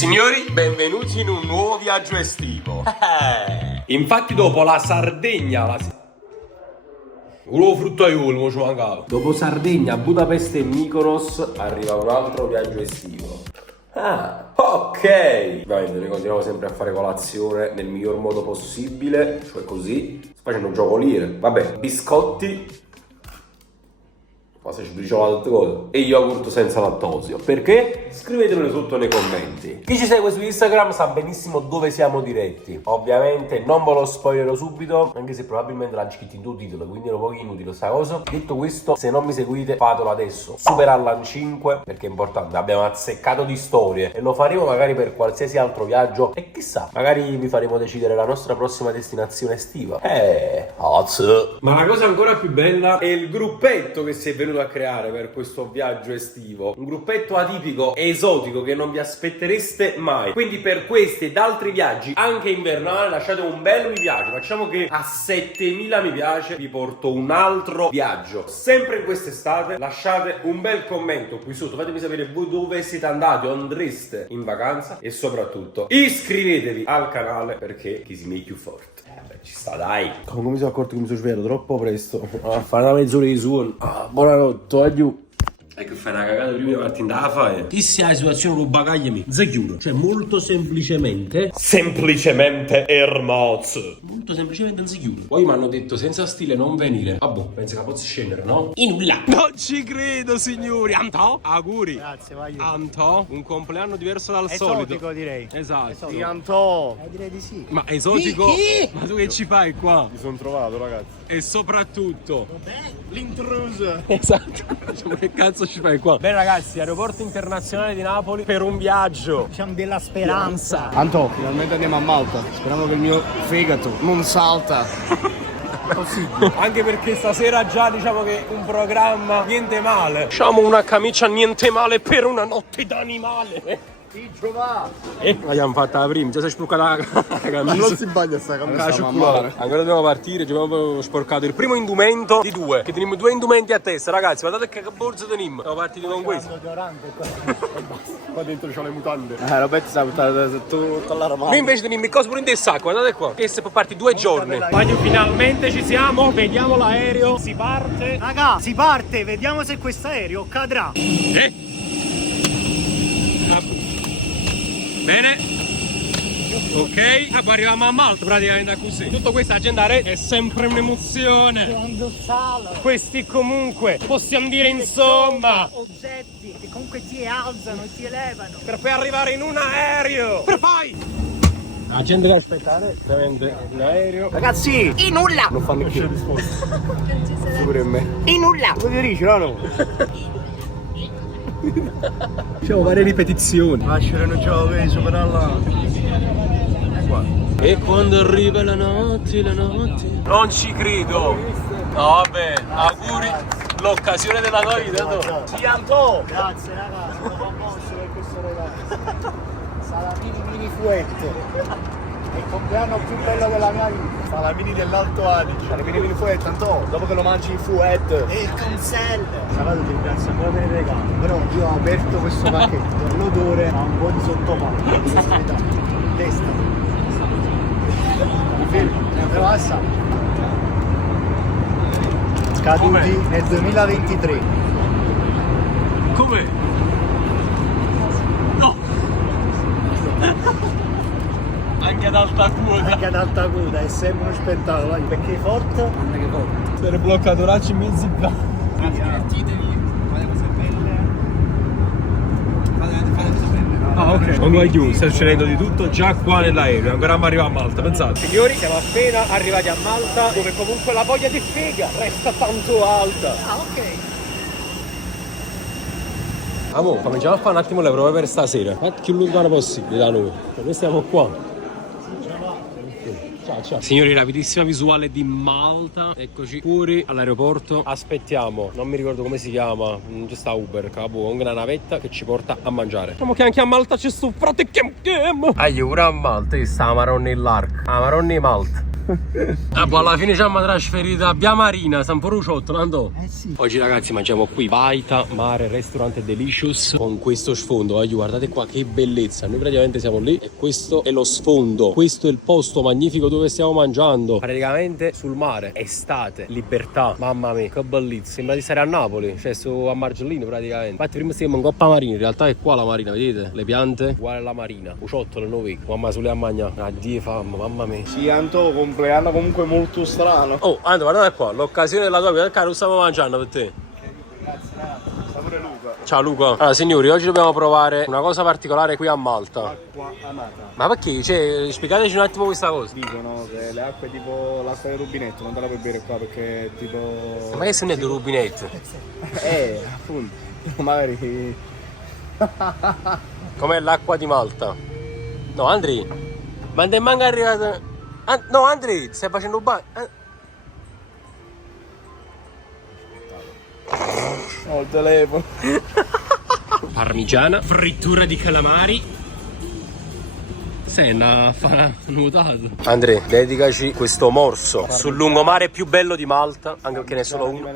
Signori, benvenuti in un nuovo viaggio estivo. Infatti dopo la Sardegna, fruttaiolo, mo ci mancava. Dopo Sardegna, Budapest e Mykonos arriva un altro viaggio estivo. Ah, ok. Ovviamente noi continuiamo sempre a fare colazione nel miglior modo possibile, cioè così. Sto facendo gioco lire. Vabbè, biscotti. Ma se ci briciola tutte cose. E yogurt senza lattosio. Perché? Scrivetemelo sotto nei commenti. Chi ci segue su Instagram sa benissimo dove siamo diretti. Ovviamente non ve lo spoilerò subito, anche se probabilmente l'ha scritto in tuo titolo, quindi è un po' inutile sta cosa. Detto questo, se non mi seguite fatelo adesso. Super Allan 5, perché è importante. Abbiamo azzeccato di storie e lo faremo magari per qualsiasi altro viaggio. E chissà, magari vi faremo decidere la nostra prossima destinazione estiva. Ma la cosa ancora più bella è il gruppetto che si è venuto a creare per questo viaggio estivo. Un gruppetto atipico e esotico che non vi aspettereste mai. Quindi per questi ed altri viaggi anche invernali lasciate un bel mi piace. Facciamo che a 7000 mi piace vi porto un altro viaggio sempre in quest'estate. Lasciate un bel commento qui sotto, fatemi sapere voi dove siete andati o andreste in vacanza e soprattutto iscrivetevi al canale perché chi si make you forte. Ci sta, dai. Come mi sono accorto che mi sono svegliato troppo presto. Fare una mezz'ora di suono. Buonanotte, adieu. E che fai una cagata prima di partire da fare? Chi si ha la situazione con bagagliami? Si chiude. Cioè molto semplicemente. Semplicemente Hermoz. Molto semplicemente non si chiude. Poi mi hanno detto senza stile non venire. Ah boh, penso che posso scendere, no? In nulla. Non ci credo, signori. Antò, auguri. Grazie, vai io. Antò, un compleanno diverso dal solito. Esotico direi. Esatto. Di Antò. Direi di sì. Ma esotico? Chi? Ma tu che ci fai qua? Mi sono trovato, ragazzi. E soprattutto L'intruso. esatto. Ma che cazzo ci fai qua? Bene ragazzi, aeroporto internazionale di Napoli per un viaggio. Diciamo della speranza. Antò, finalmente andiamo a Malta. Sperando che il mio fegato non salta. Possibile. Anche perché stasera già diciamo che un programma niente male. Facciamo una camicia niente male per una notte d'animale. E l'abbiamo fatta prima, già si è spruccata la camicia. Non si bagna sta camicia. Ancora dobbiamo partire, ci abbiamo sporcato il primo indumento di due. Che teniamo due indumenti a testa, ragazzi. Guardate che borsa teniamo. Siamo partiti con questo. Qua dentro c'ho le mutande. Roberto sta buttando tutto all'armadio. Noi invece teniamo il coso pure in del sacco, guardate qua. Che se può partire 2 giorni. Voglio finalmente ci siamo, vediamo l'aereo, si parte. Raga, si parte, vediamo se questo aereo cadrà. Bene. Ok, poi arriviamo a Malta praticamente così. Tutto questo aggendare è sempre un'emozione. Quando sale. Questi comunque possiamo dire insomma Oggetti che comunque ti alzano e ti elevano. per poi arrivare in un aereo. Per poi la gente deve aspettare ovviamente l'aereo. Ragazzi, in nulla. Non fanno più. Pure me. In nulla. Come dici, no? Facciamo varie ripetizioni. Lasciano già che Super Allan. E quando arriva la notte, non ci credo. No, vabbè, auguri, l'occasione della tua vita, no? Sì, Antò. Grazie ragazzi, sono famoso per questo regalo. Salamini fuetto. È il compleanno più bello della mia vita. Salamini dell'Alto Adige. Salamini fuet, Antò. Dopo che lo mangi fuet. E il cancel. Salvato ti ringrazio ancora per il regalo. Però io ho aperto questo pacchetto. L'odore ha un po' di sottomato. Di sanità. Testa. Mi fermo. Però assaggia. Scaduti nel 2023. Come? No! Anche ad alta quota. Anche ad alta coda è sempre uno spettacolo, vai. Perché è forte? Non è che forte. Per bloccato racci in mezzo in Divertitevi, fate cose belle. Fate cose belle. Ah, ok. Non sta succedendo di tutto già qua nell'aereo. Ancora non arriviamo a Malta, pensate. Signori, siamo appena arrivati a Malta, dove comunque la voglia di figa resta tanto alta. Ah, ok. Amore, cominciamo a fare un attimo le prove per stasera. Fatti più lontano possibile da noi. Noi stiamo qua. Ciao. Signori, rapidissima visuale di Malta. Eccoci fuori all'aeroporto. Aspettiamo, non mi ricordo come si chiama. Non c'è sta Uber, capo. Comunque una navetta che ci porta a mangiare. Diciamo che anche a Malta c'è sto frate chiam. Aiura a Malta, sta Amarone l'Arc. Amarone Malta. Ah, boh, alla fine ci siamo trasferiti a Via Marina, San Poruciotto, andò. Sì. Oggi ragazzi mangiamo qui Baita Mare Restaurante Delicious con questo sfondo. Guardate qua che bellezza. Noi praticamente siamo lì e questo è lo sfondo. Questo è il posto magnifico dove stiamo mangiando. Praticamente sul mare, estate, libertà. Mamma mia, che bellezza. Sembra di stare a Napoli, cioè su a Margellino praticamente. Infatti prima stiamo in Coppa Marina, in realtà è qua la marina, vedete? Le piante uguale alla marina. Uciottole, noi. Mamma sulle a mangiare. Addio fame, mamma mia. Sì, Anto, compleanno comunque molto strano. Oh, Anto, guardate qua, l'occasione della tua vita, lo stiamo mangiando per te. Grazie, sta pure Luca. Ciao Luca. Allora signori, oggi dobbiamo provare una cosa particolare qui a Malta. Acqua amata. Ma perché? Cioè, spiegateci un attimo questa cosa. Dicono che le acque tipo l'acqua del rubinetto non te la puoi bere qua perché è tipo... Ma che se ne è di rubinetto? Appunto. Magari... Com'è l'acqua di Malta? No, Andri. Ma non è manca arrivato... no, Andri, stai facendo un bagno. Ho il telefono. Parmigiana, frittura di calamari. Sei una nuotato. Andrea, dedicaci questo morso sul lungomare più bello di Malta, anche perché ne è solo uno.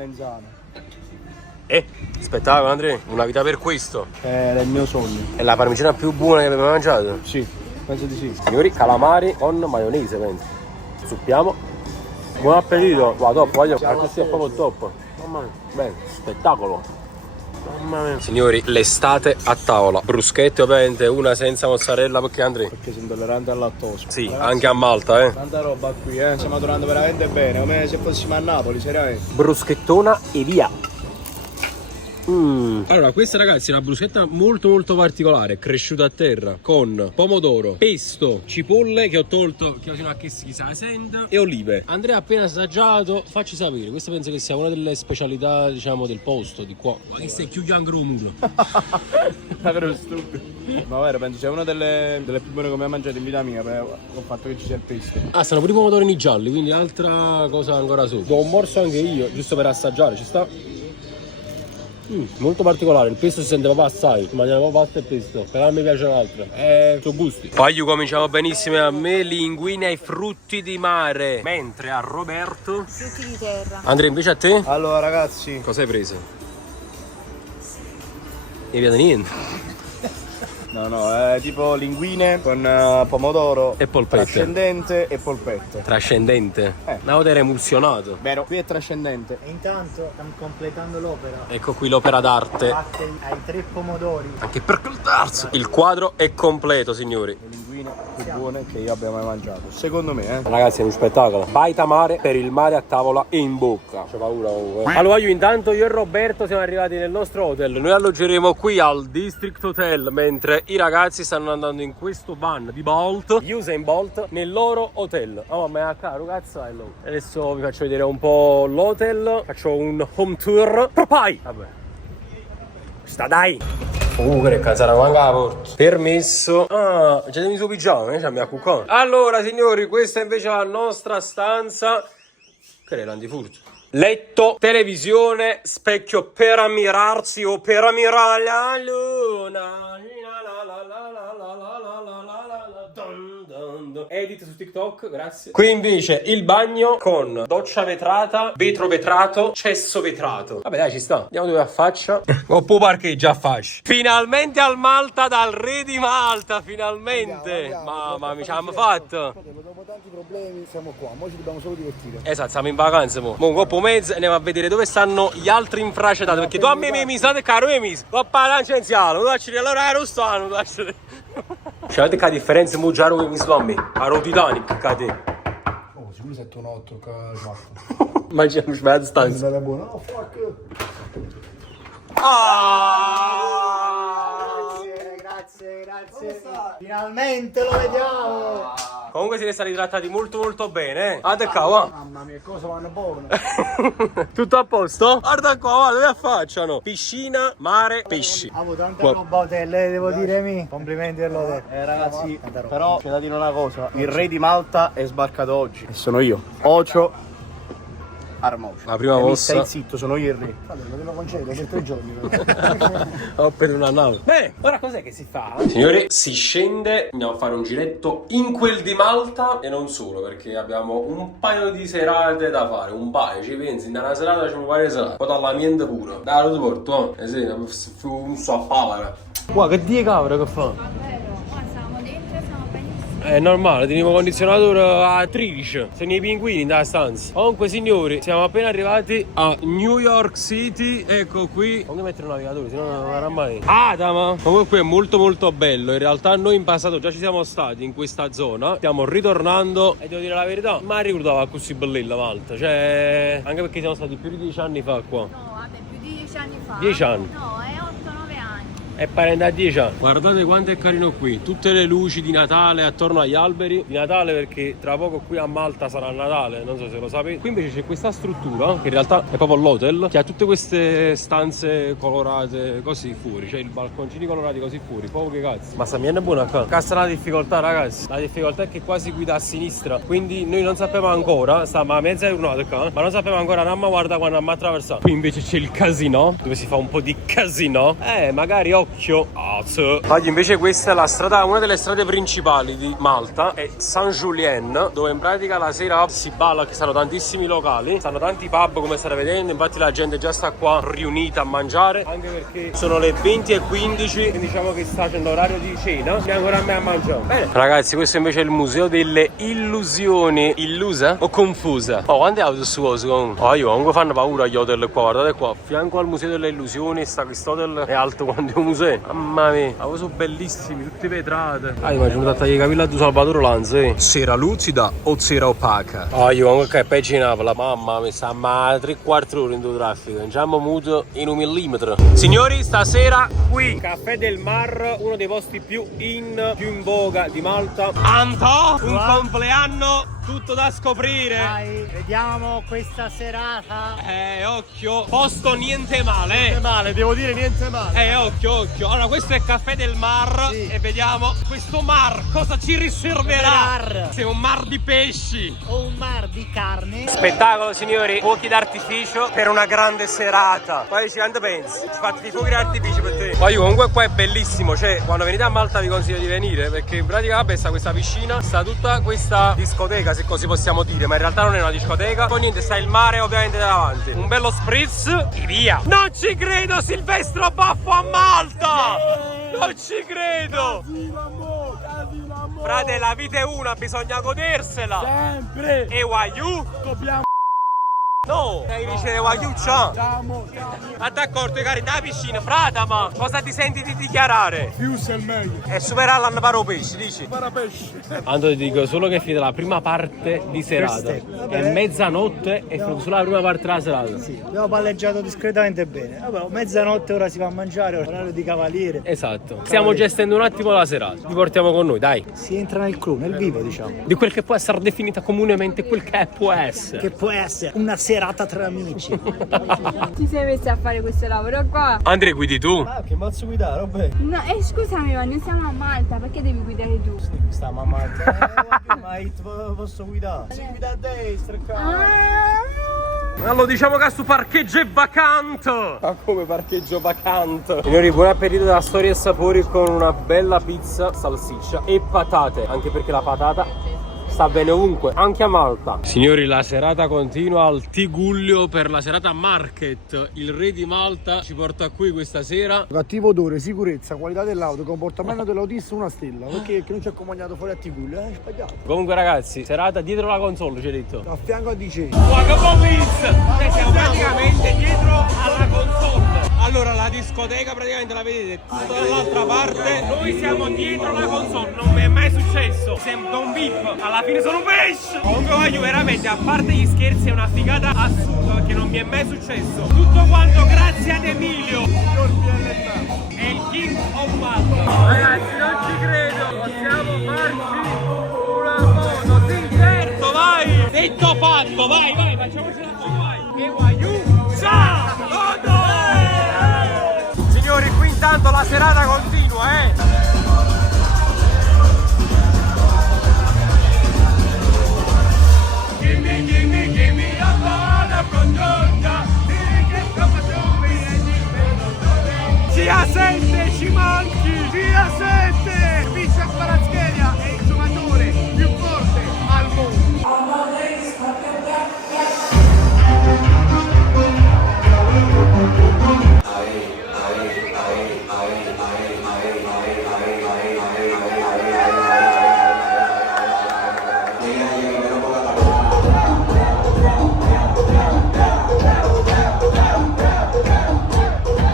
Spettacolo Andrea, una vita per questo. È il mio sogno. È la parmigiana più buona che abbiamo mangiato? Sì, penso di sì. Signori, calamari con maionese, penso. Suppiamo. Buon appetito. Va top, voglio. Questo è proprio top. Mamma mia. Bene, spettacolo. Mamma mia. Signori, l'estate a tavola. Bruschette ovviamente, una senza mozzarella perché Andrea. Perché sono intollerante al lattosio. Sì, Ragazzi, anche a Malta, tanta roba qui, stiamo durando veramente bene, come se fossimo a Napoli, seriamente. Bruschettona e via. Allora, questa ragazzi è una bruschetta molto particolare, cresciuta a terra, con pomodoro, pesto, cipolle che ho tolto, che ho che si sa sente, e olive. Andrea ha appena assaggiato, facci sapere, questa penso che sia una delle specialità, diciamo, del posto di qua. Ma che stai più young room? Ma vero, penso sia una delle più buone che ho mai mangiato in vita mia, per il fatto che ci sia il pesto. Ah, stanno pure i pomodorini gialli, quindi altra cosa ancora sopra. Do un morso anche io, giusto per assaggiare, ci sta? Molto particolare, il pesto si sente proprio assai, mangiamo pasta e pesto, però a me piace l'altro, sono gusti. Poi cominciamo benissimo a me, linguine ai frutti di mare, mentre a Roberto Frutti di terra. Andrea invece a te? Allora ragazzi, Cosa hai preso? E via da niente. no, è tipo linguine con pomodoro E polpette. trascendente e polpette. Trascendente, una volta era emulsionato. Vero, qui è trascendente. E intanto stiamo completando l'opera. Ecco qui l'opera d'arte, Fatte ai 3 pomodori. anche per il terzo. Il quadro è completo signori. Le linguine più buone che io abbia mai mangiato, secondo me, Ragazzi è un spettacolo. Baita mare per il mare a tavola e in bocca. C'ho paura comunque. Allora intanto io e Roberto siamo arrivati nel nostro hotel. Noi alloggeremo qui al District Hotel, mentre i ragazzi stanno andando in questo van di Bolt, Usain Bolt, nel loro hotel. Oh ma è caro, cazzo è lo. Adesso vi faccio vedere un po' l'hotel. Faccio un home tour. Poi vabbè. Sta dai. Che cazzara quando la porta. Permesso. Ah, già mi su pigiama, c'è mia cucca. Allora signori, questa invece è la nostra stanza. Che è l'antifurto? Letto, televisione, specchio per ammirarsi o per ammirare la luna. Edit su TikTok, grazie. Qui invece il bagno con doccia vetrata, vetro vetrato, cesso vetrato. Vabbè dai, ci sta. Andiamo dove affaccia. Oppo parcheggio affaccia. Finalmente al Malta dal re di Malta, finalmente. Mamma mia, ci abbiamo fatto. Dopo tanti problemi siamo qua, ora ci dobbiamo solo divertire. Esatto, siamo in vacanza mo. Mo un po' mezzo andiamo a vedere dove stanno gli altri infracetati. Perché tu a me mi state caro e mi va a parlare licenziato. Tu acci allora non stanno, tu acci. Sapete che la differenza mo già mi slommi. A Titanic cade. Oh, sicuro 7 un 8 che Ma c'è un sbaglio stanza. è buono. Oh fuck. Grazie. Finalmente lo vediamo. Comunque siete stati trattati molto bene, Guarda qua, va. Mamma mia, cosa vanno buono. Tutto a posto? Guarda qua, va, dove affacciano? Piscina, mare, pesci. Avevo tanta roba hotel, devo dire mi. Complimenti all'hotel. Ragazzi, però c'è da dire una cosa, il re di Malta è sbarcato oggi e sono io, Ocio Armoce. La prima mossa. Stai zitto, sono io il re. Vabbè, lo devo concedere per 3 giorni. Ho per una nave. Beh, ora cos'è che si fa? Signori, si scende, andiamo a fare un giretto in quel di Malta e non solo, perché abbiamo un paio di serate da fare, un paio, ci pensi, in una serata facciamo varie serate. Poi dalla niente pure. Dai, lo ti porto, sì, un so a pavara. Guarda, che die cabra che fa? Siamo dentro, siamo benissimo. È normale, teniamo condizionatore a 13. Sono i pinguini in stanza. Comunque signori, siamo appena arrivati a New York City. Ecco qui. Come mettere un navigatore, se no non avrà mai. Adama! Comunque qui è molto molto bello. In realtà noi in passato già ci siamo stati in questa zona. Stiamo ritornando e devo dire la verità, ma ricordava così bella Malta. Cioè, anche perché siamo stati più di 10 anni fa qua. No, vabbè, più di 10 anni fa. 10 anni. No, è 8-9 anni. È parente a 10 anni. Guardate quanto è carino qui. Tutte le luci di Natale attorno agli alberi. Di Natale perché tra poco qui a Malta sarà Natale. Non so se lo sapete. Qui invece c'è questa struttura che in realtà è proprio l'hotel, che ha tutte queste stanze colorate così fuori. Cioè i balconcini colorati così fuori. Poco che cazzo. Ma sta viene buona qua. Cazzo la difficoltà ragazzi. La difficoltà è che qua si guida a sinistra. Quindi noi non sappiamo ancora. Stiamo a mezza giornata qua. Ma non sappiamo ancora. Namma guarda quando andiamo a attraversare. Qui invece c'è il casino, dove si fa un po' di casino. Magari occhio. Oggi invece questa è la strada, una delle strade principali di Malta, è Saint-Julien, dove in pratica la sera si balla, che stanno tantissimi locali, stanno tanti pub come state vedendo, infatti la gente già sta qua riunita a mangiare, anche perché sono le 20:15, quindi diciamo che sta facendo orario di cena, e ancora a me a mangiare. Bene. Ragazzi, questo invece è il museo delle illusioni. Illusa o confusa? Oh, quante auto su comunque? Oh, io comunque fanno paura gli hotel qua, guardate qua, a fianco al museo delle illusioni sta quest'hotel, è alto quanto un museo. Mamma mia, ma sono bellissimi, tutti vetrate. Ah, io mi sono andato a tagliare i capelli a Salvatore Lanza. Sera lucida o sera opaca? Oh, io comunque è peggio in Napoli. Mamma mia, stiamo a 3/4 ore in tuo traffico. Andiamo muto in 1 millimetro. Signori, stasera qui, Caffè del Mar, uno dei posti più in voga di Malta. Anto, un compleanno tutto da scoprire. Dai, vediamo questa serata. Occhio, posto niente male. Niente male, devo dire niente male. Occhio. Allora, questo è Caffè del Mar. Sì. E vediamo questo mar cosa ci riserverà. Se è un mar di pesci O un mar di carne. Spettacolo signori, fuochi d'artificio per una grande serata. Poi ci quanto pensi? Ci fate i fuochi d'artificio per te. Poi comunque qua è bellissimo, cioè quando venite a Malta vi consiglio di venire, perché in pratica vabbè sta questa piscina, sta tutta questa discoteca se così possiamo dire, ma in realtà non è una discoteca. Poi niente, sta il mare ovviamente davanti, un bello spritz e via. Non ci credo, Silvestro Baffo a Malta! Non ci credo! Frate, la vita è una, bisogna godersela! Sempre. E Waiu? Dobbiamo. No! Devi ricevere Waiu ciao! Ma d'accordo, cari, da piscina, frata, ma cosa ti senti di dichiarare? Più sei meglio. E superare l'anno paro pesce, dici? Parapesce. Ando ti dico solo che è finita la prima parte di serata. È mezzanotte e finita solo la prima parte della serata. Sì, abbiamo palleggiato discretamente bene. Vabbè, mezzanotte ora si va a mangiare, orario di cavaliere. Esatto. Stiamo gestendo un attimo la serata. Vi portiamo con noi, dai. Si entra nel clou, nel vivo, diciamo. Di quel che può essere definita comunemente quel che può essere. Che può essere una serata tra amici. Ci sei messi a fare questo lavoro qua? Andrea, guidi tu? Ah, che mazzo guidare, vabbè. No, scusami, ma noi siamo a Malta, perché devi guidare tu? Sta mamma. Ma posso guidare? Si guida a destra, Allora diciamo che su parcheggio è vacante. Ma come parcheggio vacante? Signori, buon appetito da Storia e Sapori con una bella pizza, salsiccia e patate, anche perché la patata sta bene ovunque, anche a Malta. Signori, la serata continua al Tigullio per la serata market. Il re di Malta ci porta qui questa sera. Cattivo odore, sicurezza, qualità dell'auto, comportamento dell'autista 1 stella. Perché non ci ha accompagnato fuori a Tigullio? Sbagliato. Comunque ragazzi, serata dietro la console, ci hai detto. A fianco a DJ. Cioè siamo praticamente dietro alla console. Allora la discoteca praticamente la vedete tutta dall'altra parte. Noi siamo dietro la console. Non mi è mai successo. Sembra un VIP. Alla fine sono un pesce. Comunque voglio veramente, a parte gli scherzi, è una figata assurda, perché non mi è mai successo. Tutto quanto grazie ad Emilio. È il King of Malta. Ragazzi, non ci credo. Possiamo farci una foto. Sì, certo, vai. Detto fatto, vai, facciamoci la foto, vai. E Waiu, ciao! Signori, qui intanto la serata continua, Give me a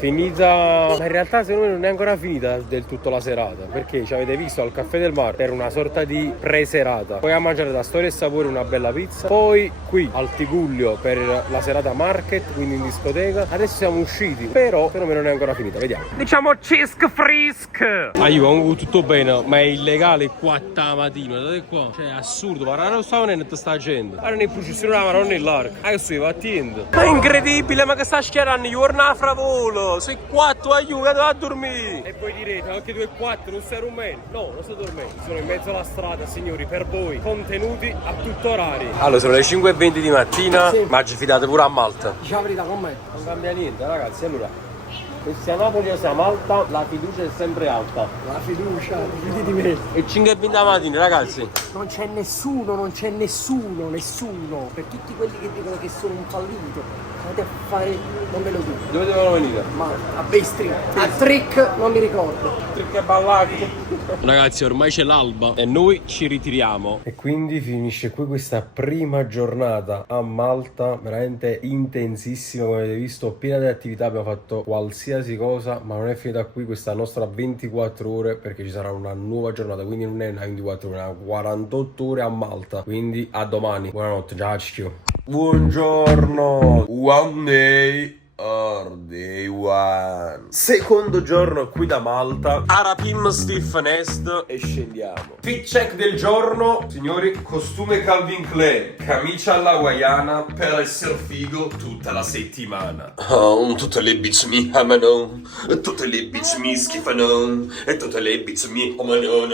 Finita, ma in realtà secondo me non è ancora finita del tutto la serata, perché ci avete visto al Caffè del Mar per una sorta di pre-serata, poi a mangiare da Storia e Sapore una bella pizza, poi qui al Tigullio per la serata market, quindi in discoteca. Adesso siamo usciti, però secondo me non è ancora finita, vediamo. Diciamo cisc frisc. Comunque tutto bene, ma è illegale qua a mattina, guardate qua, cioè è assurdo, ma non stavo niente sta gente. Ora ne processione ma non è largo. Adesso va attento. Ma è incredibile, ma che sta schierando? Io ora a fravolo, sei 4 aiuto a dormire. E poi direte, anche 2 e 4, non stai dormendo? No, non sto dormendo. Sono in mezzo alla strada, signori, per voi. Contenuti a tutto orario. Allora, sono le 5:20 di mattina, sì. Ma ci fidate pure a Malta. Dici la verità con me. Non cambia niente, ragazzi, allora. Se sia Napoli o sia Malta, la fiducia è sempre alta. La fiducia, fidi di me. E 5:20 la mattina, ragazzi. Non c'è nessuno, nessuno. Per tutti quelli che dicono che sono un fallito. Andate a fare, non ve lo dico. Dove devono venire? Ma a Bastry, a Trick non mi ricordo. Trick e ballati. Ragazzi, ormai c'è l'alba e noi ci ritiriamo. E quindi finisce qui questa prima giornata a Malta, veramente intensissima, come avete visto, piena di attività, abbiamo fatto qualsiasi cosa, ma non è finita qui questa nostra 24 ore perché ci sarà una nuova giornata, quindi non è una 24 ore, una 48 ore a Malta. Quindi a domani. Buonanotte, ciao. Buongiorno. One day. Day one. Secondo giorno qui da Malta. Arapim Stephen Est e scendiamo. Fit check del giorno, signori. Costume Calvin Klein, camicia alla hawaiana per essere figo tutta la settimana. Tutte le bitch mi amano, tutte le bitch mi schifano, e tutte le bitch mi amano, no.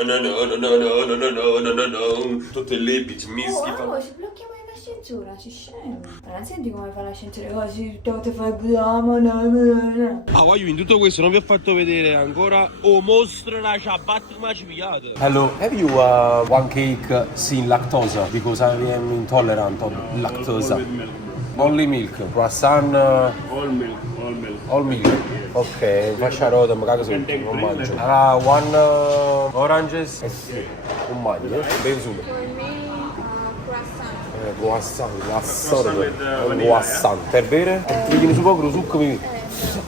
Tutte le bitch mi schifano. Ci blocchiamo in ascensore, si scemo. Ma non senti come fa l'ascensore così, te fai buona. Io in tutto questo non vi ho fatto vedere ancora o mostro la ciabatta ma ci pigliate. Hello, have you one cake sin lactose? Because I am intolerant of lactose. Only milk, croissant. All milk. Ok, faccia rota, ma cago se non mangio. One oranges e sì, un magno, bevi subito. Croissant. Per bere? Mi viene su poco succo mi.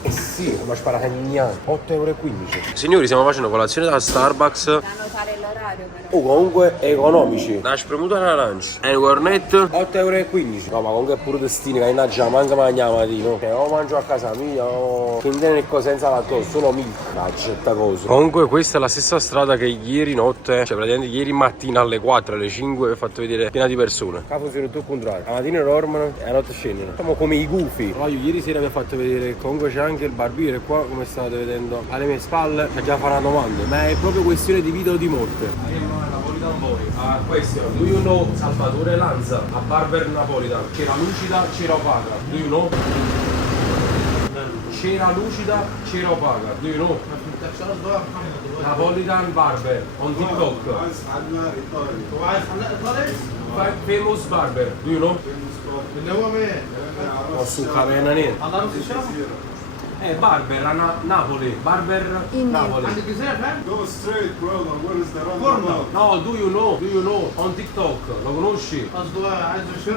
Eh sì, ma spara cagnare. 8,15 €. Signori, stiamo facendo colazione da Starbucks. Da notare l'orario però. Comunque economici. La spremuta all'arancia. E il cornetto 8,15 €. No, ma comunque è pure destino, che innaggia manca mangiamo matino. O mangio a casa mia, quindi nel senza lattosio, solo milk. Accetta cosa. Comunque questa è la stessa strada che ieri notte, cioè praticamente ieri mattina alle 4, alle 5 vi ho fatto vedere piena di persone. Qua funziona tutto il contrario. La mattina dormono e la notte scendono. Siamo come i gufi. Però io ieri sera vi ho fatto vedere, comunque c'è anche il barbiere qua, come state vedendo alle mie spalle, che già fa una domanda, ma è proprio questione di vita o di morte. Questo, do you know Salvatore Lanza a Barber Napolitan? C'era lucida, c'era opaca. Do you know? C'era lucida, c'era opaca. Do you know? Napolitan Barber on TikTok. Famous Barber. Do you know? Non so capire niente. Barber a Napoli. Barber Napoli. Go straight, brother. What is the wrong? No, do you know? On TikTok, lo conosci?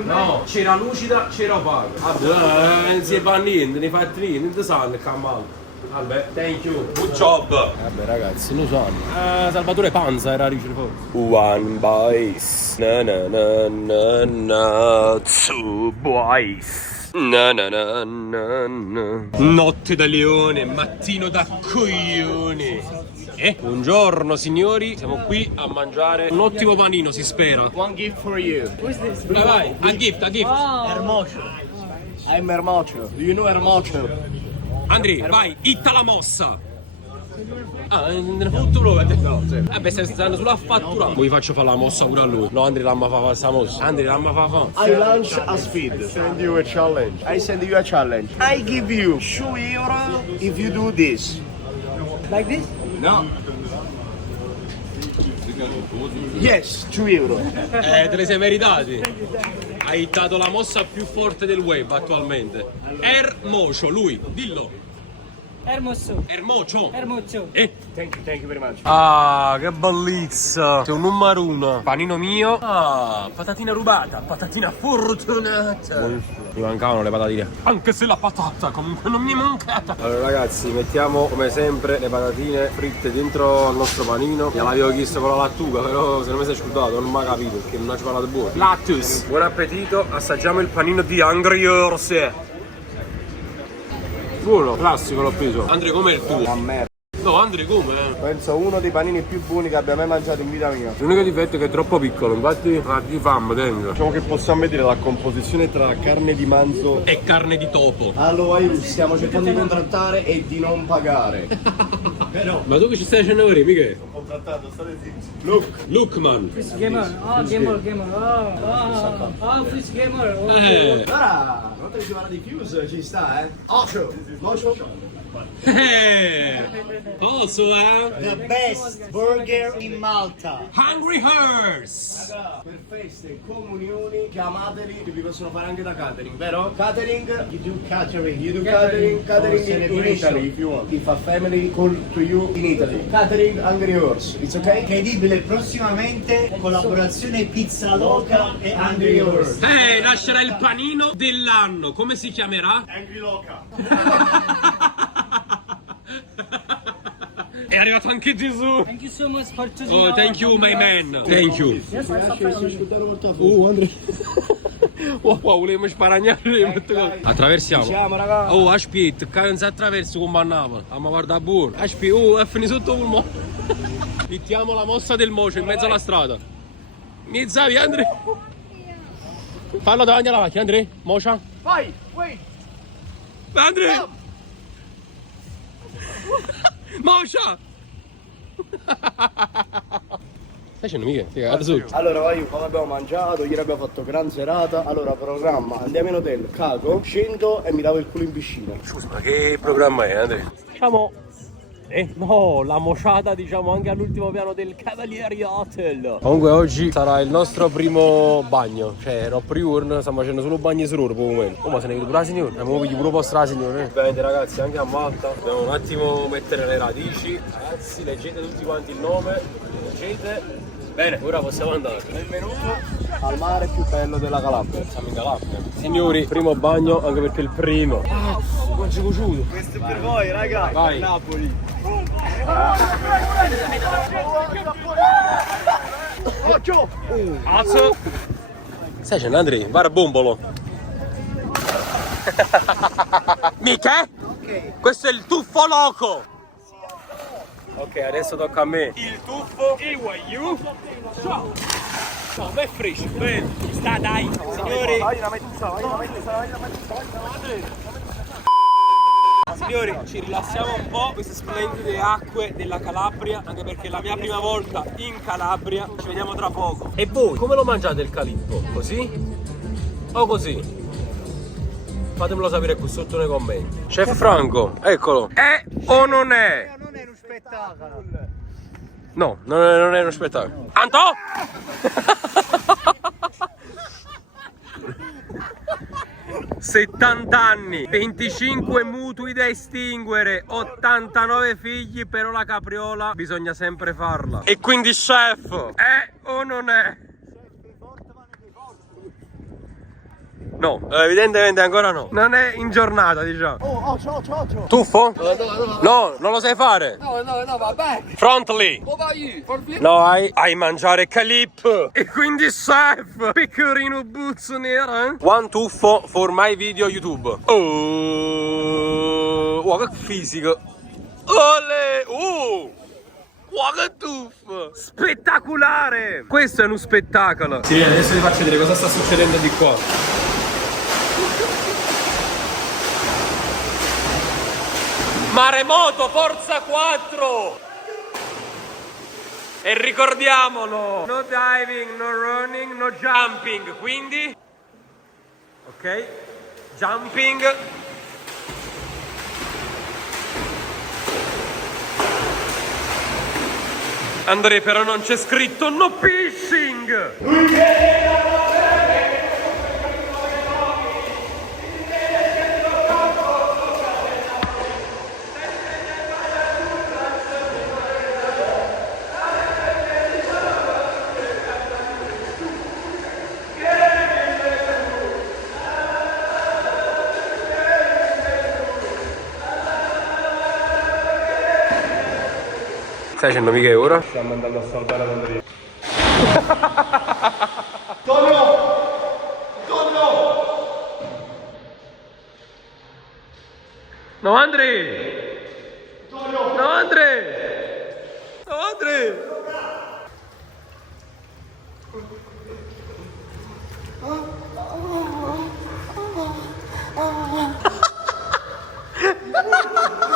No, c'era lucida, c'era opaca. Vabbè, non si fa niente, ne fate niente, non ti sanno che male. Vabbè, thank you. Good job. Vabbè ragazzi, lo sanno. Salvatore Panza era ricci forse. One boys. Two boys. Notte da leone, mattino da coglione. Buongiorno signori, siamo qui a mangiare un ottimo panino, si spera. One gift for you. Vai, a gift. Hermoso. I'm Hermoso. Do you know Hermoso? Andri, vai, itta la mossa. Ne fotto proprio? No, sì. Vabbè, stai stando sulla fattura. Poi faccio fare la mossa pure a lui. No, Andri, l'amma fa questa mossa. Andri, l'amma fa. I launch a speed. Send you a challenge. I send you a challenge. I give you 2 euro if you do this. Like this? No. Yes, 2 euro. Te le sei meritati. Hai dato la mossa più forte del web attualmente. Hermoso, lui, dillo. Hermoso. Ermocio. Hermoso. Thank you very much. Ah, che bellezza. C'è un numero uno. Panino mio. Ah, patatina rubata. Patatina fortunata. Mi mancavano le patatine. Anche se la patata comunque non mi è mancata. Allora ragazzi, mettiamo come sempre le patatine fritte dentro al nostro panino. Gliel'avevo chiesto con la lattuga, però se non mi sei scordato non mi ha capito perché non ci parlato buono. Lattus. Buon appetito. Assaggiamo il panino di Angry Horse. Buono, classico l'ho preso. Andre, com'è il tuo? Una merda. No, Andre, come? Penso uno dei panini più buoni che abbia mai mangiato in vita mia. L'unico difetto è che è troppo piccolo, infatti ha di fame dentro. Diciamo che possiamo vedere la composizione tra carne di manzo. E carne di topo. Allora, stiamo cercando di contrattare e di non pagare. Ma tu che ci stai facendo ora, mica? Ho contrattato, state zitti. Look man. Fish gamer. Oh, gamer. Oh, fish gamer. Oh. Allora, non te ne si parla di Fuse, ci sta, eh? Ocio. Also, The best burger in Malta. Hungry Hearts. Per feste, comunioni, chiamateli, che vi possono fare anche da catering, vero? Catering, you do catering in Italy if you want. If a family call to you in Italy. Catering Angry Horse, it's okay? Incredibile, prossimamente collaborazione Pizza Loca e Angry Horse. Nascerà il panino dell'anno. Come si chiamerà? Angry Loca. È arrivato anche Gesù. Thank you so much for choosing. Oh, thank you, my man. Thank you. Yes, I Andre. Wow, volevo sparagnare. Attraversiamo. Siamo, ragazzi. Oh, aspetta, che non si attraversa come a Napoli. Ma guarda buono. Aspetta, oh, è finito sotto il mo. Mettiamo la mossa del mocio in mezzo alla strada. Mi zavi, Andre. Fallo davanti alla macchina, Andre. Mocia. Vai, wait. Andre. Mocia. Stai facendo mica? Ti cagato sotto. Allora, vai, come abbiamo mangiato, ieri abbiamo fatto gran serata. Allora, programma, andiamo in hotel, cago, scendo e mi lavo il culo in piscina. Scusa, ma che programma è, Andre? Diciamo... no, la mociata diciamo anche all'ultimo piano del Cavalieri Hotel. Comunque oggi sarà il nostro primo bagno. Cioè, ero pre-urn, stiamo facendo solo bagni su loro per il momento. Oh, ma se ne vede pure la signora? Abbiamo pure posto la signora. Ovviamente ragazzi, anche a Malta dobbiamo un attimo mettere le radici. Ragazzi, leggete tutti quanti il nome. Leggete. Bene, ora possiamo andare. Benvenuto al mare più bello della Calabria. Siamo in Calabria. Signori, primo bagno anche perché è il primo. Ah, non ci cuciuto. Questo è per voi, raga. Vai. Napoli. Occhio! Alzo! Stai facendo Andrea? Guarda bombolo! Mica? Ok. Questo è il tuffo loco! Ok, adesso tocca a me. Il tuffo e you. Ciao! Ciao, ma è fresco, bello! Sta dai, signori! Signori, ci rilassiamo un po', queste splendide acque della Calabria, anche perché è la mia prima volta in Calabria. Ci vediamo tra poco. E voi, come lo mangiate il calippo? Così? O così? Fatemelo sapere qui sotto nei commenti. Chef Franco, eccolo. È o non è? Non è uno spettacolo. No, non è uno spettacolo. Anto! 70 anni, 25 mutui da estinguere, 89 figli, però la capriola bisogna sempre farla. E quindi chef, è o non è? No, evidentemente ancora no. Non è in giornata, diciamo. Oh, ciao. Tuffo? No, non lo sai fare. No, vabbè. Frontly. No, hai mangiare calip. E quindi chef, pecorino buzzo nero. One tuffo for my video YouTube. Oh, wow, che fisico. Ole, wow, che tuffo. Spettacolare. Questo è uno spettacolo. Sì, adesso vi faccio vedere cosa sta succedendo di qua. Maremoto, forza 4! E ricordiamolo, no diving, no running, no jumping, quindi... Ok, jumping... Andrea, però non c'è scritto no fishing! Stai facendo mica ora? Stiamo andando a salvare la tonderia. No Andre! No Andre! No Andre!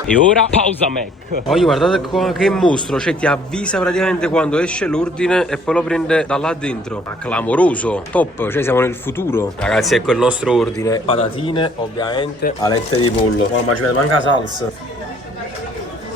E ora pausa Mac. Oggi guardate qua che mostro, cioè ti avvisa praticamente quando esce l'ordine e poi lo prende da là dentro. Ma clamoroso, top, cioè siamo nel futuro. Ragazzi, ecco il nostro ordine. Patatine, ovviamente, alette di pollo. Ma ci mette manca salsa.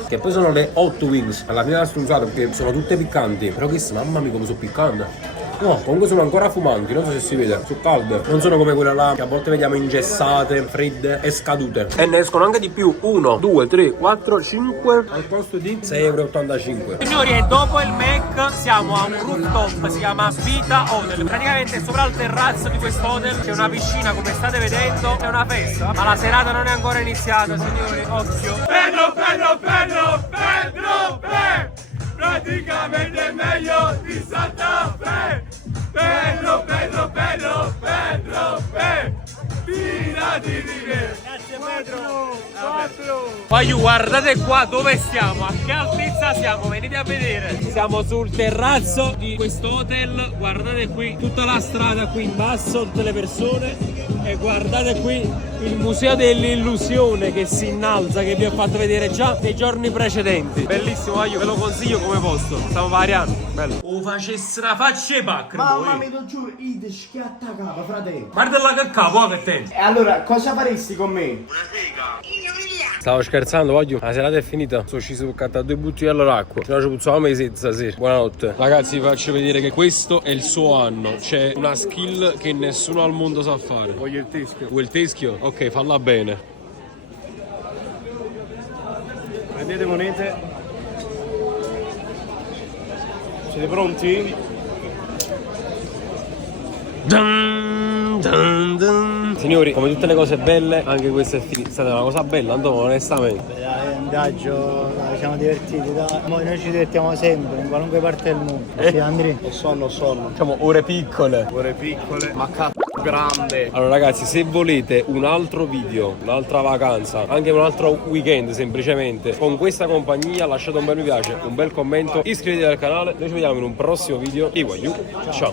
Che poi sono le hot wings. Alla fine la strunzata perché sono tutte piccanti. Però che mamma mia come sono piccanti. No, comunque sono ancora fumanti, non so se si vede, sono calde. Non sono come quelle là che a volte vediamo ingessate, fredde e scadute. E ne escono anche di più. 1, 2, 3, 4, 5 al costo di 6,85 €. Signori, e dopo il Mac siamo a un rooftop, si chiama Vita Hotel. Praticamente sopra il terrazzo di questo hotel c'è una piscina, come state vedendo, è una festa. Ma la serata non è ancora iniziata, signori, occhio. Pedro! Praticamente è meglio di Santa Fe! Pedro! Tirati di me! Grazie Pedro! Poi guardate qua dove stiamo, a che altezza siamo, venite a vedere. Siamo sul terrazzo di questo hotel, guardate qui tutta la strada qui in basso, tutte le persone, e guardate qui il museo dell'illusione che si innalza, che vi ho fatto vedere già nei giorni precedenti. Bellissimo, io ve lo consiglio come posto, stiamo variando, bello. O facesse la faccia e pacca. Mamma mia, lo giuro, id schiatta capa, frate. Guarda là che capo, che te. E allora, cosa faresti con me? Stavo scherzando, voglio. La serata è finita. Sono sceso per cattare 2 bottiglie d'acqua. Se no ci puzzavamo i sezza, sì. Buonanotte. Ragazzi, vi faccio vedere che questo è il suo anno. C'è una skill che nessuno al mondo sa fare. Voglio il teschio. Vuoi il teschio? Ok, falla bene. Prendete monete. Siete pronti? Dun, dun, dun. Signori, come tutte le cose belle, anche questa è finita. È stata una cosa bella, Antonio, onestamente. È un viaggio, ci siamo divertiti, noi ci divertiamo sempre, in qualunque parte del mondo. Sì, Andri? Ho sonno. Diciamo ore piccole. Ore piccole, ma cazzo grande. Allora ragazzi, se volete un altro video, un'altra vacanza, anche un altro weekend semplicemente, con questa compagnia, lasciate un bel mi piace, un bel commento, iscrivetevi al canale. Noi ci vediamo in un prossimo video. Ciao.